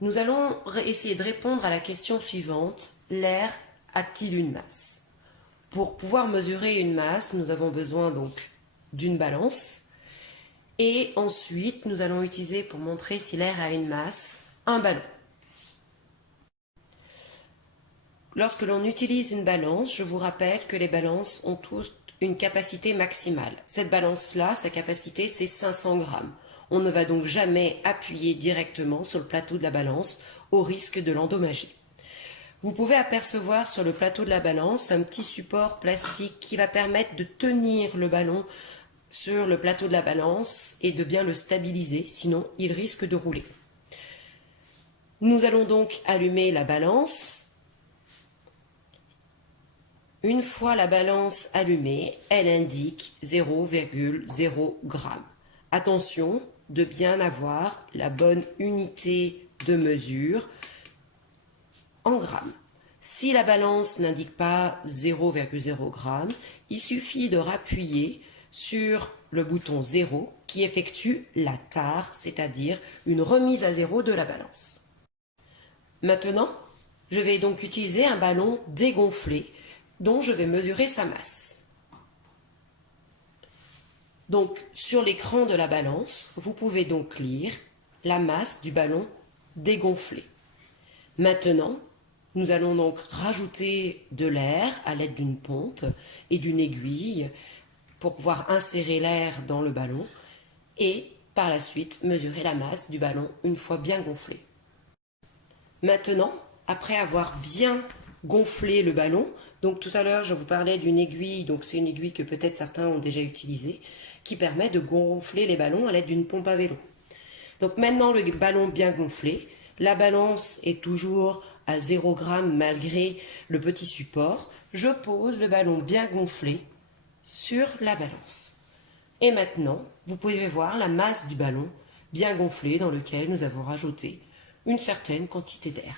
Nous allons essayer de répondre à la question suivante. L'air a-t-il une masse? Pour pouvoir mesurer une masse, nous avons besoin donc d'une balance. Et ensuite, nous allons utiliser pour montrer si l'air a une masse, un ballon. Lorsque l'on utilise une balance, je vous rappelle que les balances ont tous une capacité maximale. Cette balance-là, sa capacité, c'est 500 grammes. On ne va donc jamais appuyer directement sur le plateau de la balance au risque de l'endommager. Vous pouvez apercevoir sur le plateau de la balance un petit support plastique qui va permettre de tenir le ballon sur le plateau de la balance et de bien le stabiliser, sinon il risque de rouler. Nous allons donc allumer la balance. Une fois la balance allumée, elle indique 0,0 g. Attention de bien avoir la bonne unité de mesure en grammes. Si la balance n'indique pas 0,0 g, il suffit de rappuyer sur le bouton 0 qui effectue la tare, c'est-à-dire une remise à zéro de la balance. Maintenant, je vais donc utiliser un ballon dégonflé dont je vais mesurer sa masse. Donc, sur l'écran de la balance, vous pouvez donc lire la masse du ballon dégonflé. Maintenant, nous allons donc rajouter de l'air à l'aide d'une pompe et d'une aiguille pour pouvoir insérer l'air dans le ballon et par la suite mesurer la masse du ballon une fois bien gonflé. Maintenant, après avoir bien gonflé le ballon, donc tout à l'heure je vous parlais d'une aiguille, donc c'est une aiguille que peut-être certains ont déjà utilisée, qui permet de gonfler les ballons à l'aide d'une pompe à vélo. Donc maintenant le ballon bien gonflé, la balance est toujours à 0 g malgré le petit support. Je pose le ballon bien gonflé sur la balance. Et maintenant, vous pouvez voir la masse du ballon bien gonflé dans lequel nous avons rajouté une certaine quantité d'air.